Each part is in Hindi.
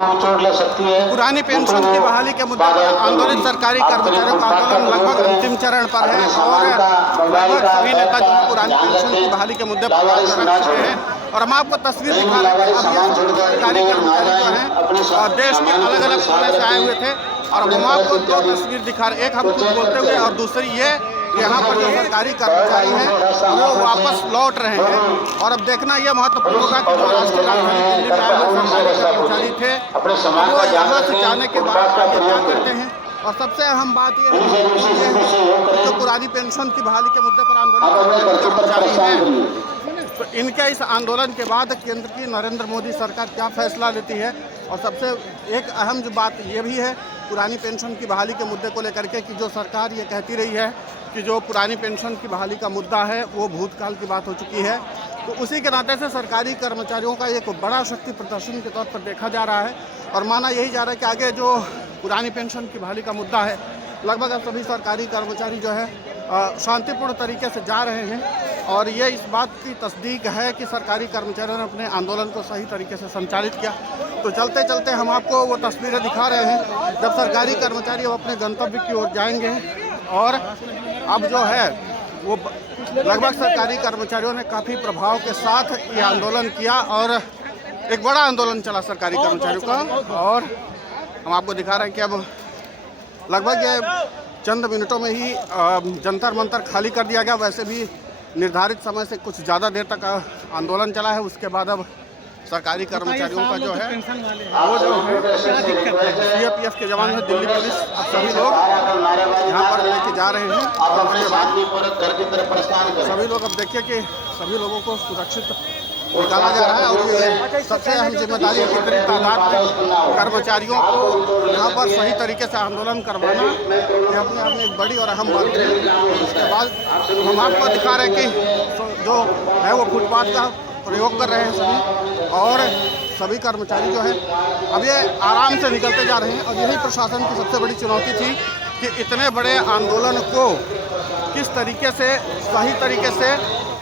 चोट लग सकती है। पुरानी पेंशन की बहाली के मुद्दे पर आंदोलित सरकारी कर्मचारियों का आंदोलन लगभग अंतिम चरण पर है और लगभग सभी नेता जो है पुरानी पेंशन की बहाली के मुद्दे पर बात रख चुके हैं। और हम आपको तस्वीर दिखा रहे हैं कि अब ये सरकारी कर्मचारी जो हैं देश के अलग अलग कोने से आए हुए थे और हम आपको दो तस्वीर दिखा रहे हैं, एक हम कुछ बोलते हुए और दूसरी ये यहाँ पर जो सरकारी कर्मचारी हैं वो वापस लौट रहे हैं। और अब देखना यह महत्वपूर्ण होगा कि जो राष्ट्रीय राजधानी दिल्ली में आए हुए सरकारी कर्मचारी थे वो यहाँ से जाने के बाद आगे क्या करते हैं। और सबसे अहम बात यह है कि जो पुरानी पेंशन की बहाली के मुद्दे पर आंदोलन कर रहे कर्मचारी हैं तो इनके इस आंदोलन के बाद केंद्र की नरेंद्र मोदी सरकार क्या फैसला लेती है। और सबसे एक अहम जो बात ये भी है पुरानी पेंशन की बहाली के मुद्दे को लेकर के कि जो सरकार ये कहती रही है कि जो पुरानी पेंशन की बहाली का मुद्दा है वो भूतकाल की बात हो चुकी है, तो उसी के नाते से सरकारी कर्मचारियों का एक बड़ा शक्ति प्रदर्शन के तौर पर देखा जा रहा है। और माना यही जा रहा है कि आगे जो पुरानी पेंशन की बहाली का मुद्दा है लगभग अब सभी सरकारी कर्मचारी जो है शांतिपूर्ण तरीके से जा रहे हैं। और ये इस बात की तस्दीक है कि सरकारी कर्मचारियों ने अपने आंदोलन को सही तरीके से संचालित किया। तो चलते चलते हम आपको वो तस्वीरें दिखा रहे हैं जब सरकारी कर्मचारी अब अपने गंतव्य की ओर जाएंगे। और अब जो है वो लगभग सरकारी कर्मचारियों ने काफ़ी प्रभाव के साथ ये आंदोलन किया और एक बड़ा आंदोलन चला सरकारी कर्मचारियों का। और हम आपको दिखा रहे हैं कि अब लगभग ये चंद मिनटों में ही जंतर मंतर खाली कर दिया गया। वैसे भी निर्धारित समय से कुछ ज़्यादा देर तक आंदोलन चला है। उसके बाद अब सरकारी कर्मचारियों का जो है वो जो है सीआरपीएफ के जवान है दिल्ली पुलिस अब सभी लोग यहाँ पर लेके जा रहे हैं। और उसके बाद सभी लोग अब देखिए कि सभी लोगों को सुरक्षित निकाला जा रहा है। और ये सबसे अहम जिम्मेदारी है कि बड़ी तादाद में कर्मचारियों को यहाँ पर सही तरीके से आंदोलन करवाना ये अपने आप में एक बड़ी और अहम बात है। उसके बाद हम आपको दिखा रहे हैं कि जो है वो फुटपाथ का प्रयोग कर रहे हैं सभी और सभी कर्मचारी जो है अब ये आराम से निकलते जा रहे हैं। और यही प्रशासन की सबसे बड़ी चुनौती थी कि इतने बड़े आंदोलन को किस तरीके से सही तरीके से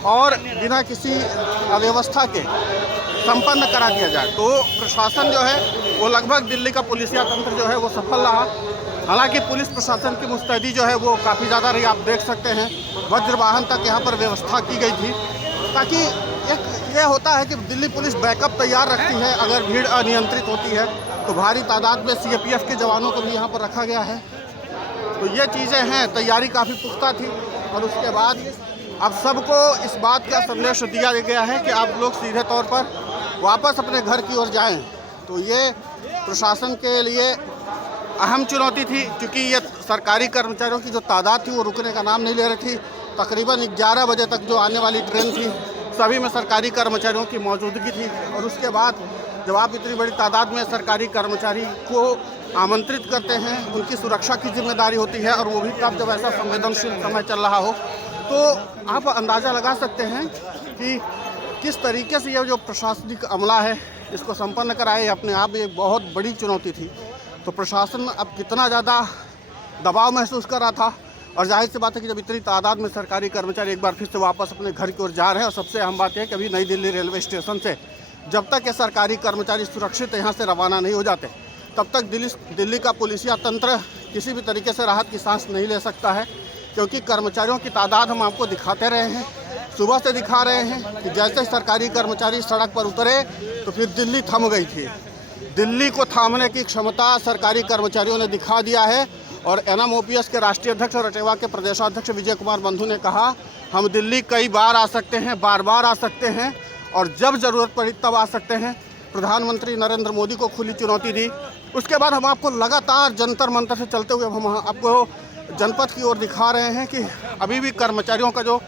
और बिना किसी अव्यवस्था के संपन्न करा दिया जाए। तो प्रशासन जो है वो लगभग दिल्ली का पुलिसिया तंत्र जो है वो सफल रहा। हालांकि पुलिस प्रशासन की मुस्तैदी जो है वो काफ़ी ज़्यादा रही। आप देख सकते हैं वज्र वाहन तक यहाँ पर व्यवस्था की गई थी ताकि एक ये होता है कि दिल्ली पुलिस बैकअप तैयार रखती है अगर भीड़ अनियंत्रित होती है। तो भारी तादाद में सीआरपीएफ के जवानों को भी यहाँ पर रखा गया है। तो ये चीज़ें हैं, तैयारी काफ़ी पुख्ता थी। और उसके बाद अब सबको इस बात का संदेश दिया गया है कि आप लोग सीधे तौर पर वापस अपने घर की ओर जाएं। तो ये प्रशासन के लिए अहम चुनौती थी क्योंकि ये सरकारी कर्मचारियों की जो तादाद थी वो रुकने का नाम नहीं ले रही थी। तकरीबन 11 बजे तक जो आने वाली ट्रेन थी सभी में सरकारी कर्मचारियों की मौजूदगी थी। और उसके बाद जब आप इतनी बड़ी तादाद में सरकारी कर्मचारी को आमंत्रित करते हैं उनकी सुरक्षा की जिम्मेदारी होती है और वो भी तब जब ऐसा संवेदनशील समय चल रहा हो। तो आप अंदाज़ा लगा सकते हैं कि किस तरीके से ये जो प्रशासनिक अमला है इसको संपन्न कराए अपने आप में एक बहुत बड़ी चुनौती थी। तो प्रशासन अब कितना ज़्यादा दबाव महसूस कर रहा था। और जाहिर सी बात है कि जब इतनी तादाद में सरकारी कर्मचारी एक बार फिर से वापस अपने घर की ओर जा रहे हैं। और सबसे अहम बात है कि अभी नई दिल्ली रेलवे स्टेशन से जब तक ये सरकारी कर्मचारी सुरक्षित यहाँ से रवाना नहीं हो जाते तब तक दिल्ली का पुलिसिया तंत्र किसी भी तरीके से राहत की सांस नहीं ले सकता है। क्योंकि कर्मचारियों की तादाद हम आपको दिखाते रहे हैं, सुबह से दिखा रहे हैं कि जैसे सरकारी कर्मचारी सड़क पर उतरे तो फिर दिल्ली थम गई थी। दिल्ली को थामने की क्षमता सरकारी कर्मचारियों ने दिखा दिया है। और एनएमओपीएस के राष्ट्रीय अध्यक्ष और अटेवा के प्रदेशाध्यक्ष विजय कुमार बंधु ने कहा हम दिल्ली कई बार आ सकते हैं, बार बार आ सकते हैं और जब ज़रूरत पड़ी तब आ सकते हैं। प्रधानमंत्री नरेंद्र मोदी को खुली चुनौती दी। उसके बाद हम आपको लगातार जंतर मंतर से चलते हुए हम आपको जनपद की ओर दिखा रहे हैं कि अभी भी कर्मचारियों का जो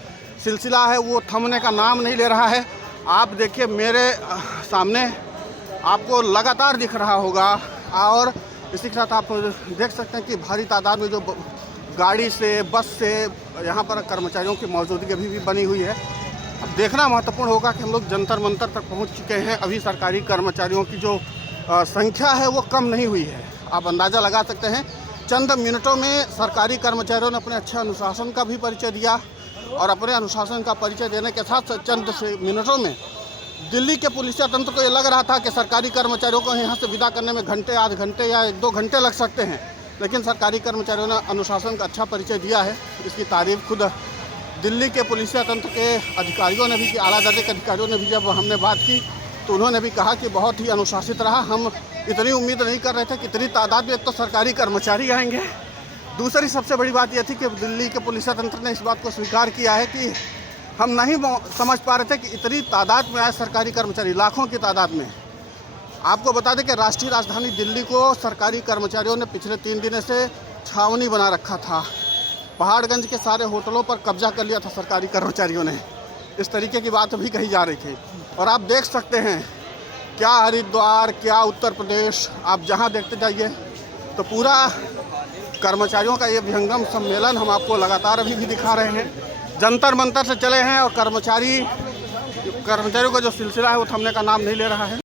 सिलसिला है वो थमने का नाम नहीं ले रहा है। आप देखिए मेरे सामने आपको लगातार दिख रहा होगा। और इसी के साथ आप देख सकते हैं कि भारी तादाद में जो गाड़ी से बस से यहाँ पर कर्मचारियों की मौजूदगी अभी भी बनी हुई है। अब देखना महत्वपूर्ण होगा कि हम लोग जंतर मंतर तक पहुँच चुके हैं। अभी सरकारी कर्मचारियों की जो संख्या है वो कम नहीं हुई है। आप अंदाज़ा लगा सकते हैं चंद मिनटों में सरकारी कर्मचारियों ने अपने अच्छे अनुशासन का भी परिचय दिया। और अपने अनुशासन का परिचय देने के साथ चंद मिनटों में दिल्ली के पुलिस तंत्र को ये लग रहा था कि सरकारी कर्मचारियों को यहाँ से विदा करने में घंटे, आध घंटे या 1-2 घंटे लग सकते हैं, लेकिन सरकारी कर्मचारियों ने अनुशासन का अच्छा परिचय दिया है। इसकी तारीफ खुद दिल्ली के पुलिस तंत्र के अधिकारियों ने भी की, आला दर्जे के अधिकारियों ने भी जब हमने बात की तो उन्होंने भी कहा कि बहुत ही अनुशासित रहा। हम इतनी उम्मीद नहीं कर रहे थे कि इतनी तादाद में एक तो सरकारी कर्मचारी आएंगे, दूसरी सबसे बड़ी बात यह थी कि दिल्ली के पुलिस तंत्र ने इस बात को स्वीकार किया है कि हम नहीं समझ पा रहे थे कि इतनी तादाद में आए सरकारी कर्मचारी, लाखों की तादाद में। आपको बता दें कि राष्ट्रीय राजधानी दिल्ली को सरकारी कर्मचारियों ने पिछले 3 दिनों से छावनी बना रखा था। पहाड़गंज के सारे होटलों पर कब्जा कर लिया था सरकारी कर्मचारियों ने। इस तरीके की बात भी कही जा रही थी। और आप देख सकते हैं क्या हरिद्वार, क्या उत्तर प्रदेश, आप जहां देखते जाइए तो पूरा कर्मचारियों का ये विहंगम सम्मेलन हम आपको लगातार अभी भी दिखा रहे हैं। जंतर मंतर से चले हैं और कर्मचारियों का जो सिलसिला है वो थमने का नाम नहीं ले रहा है।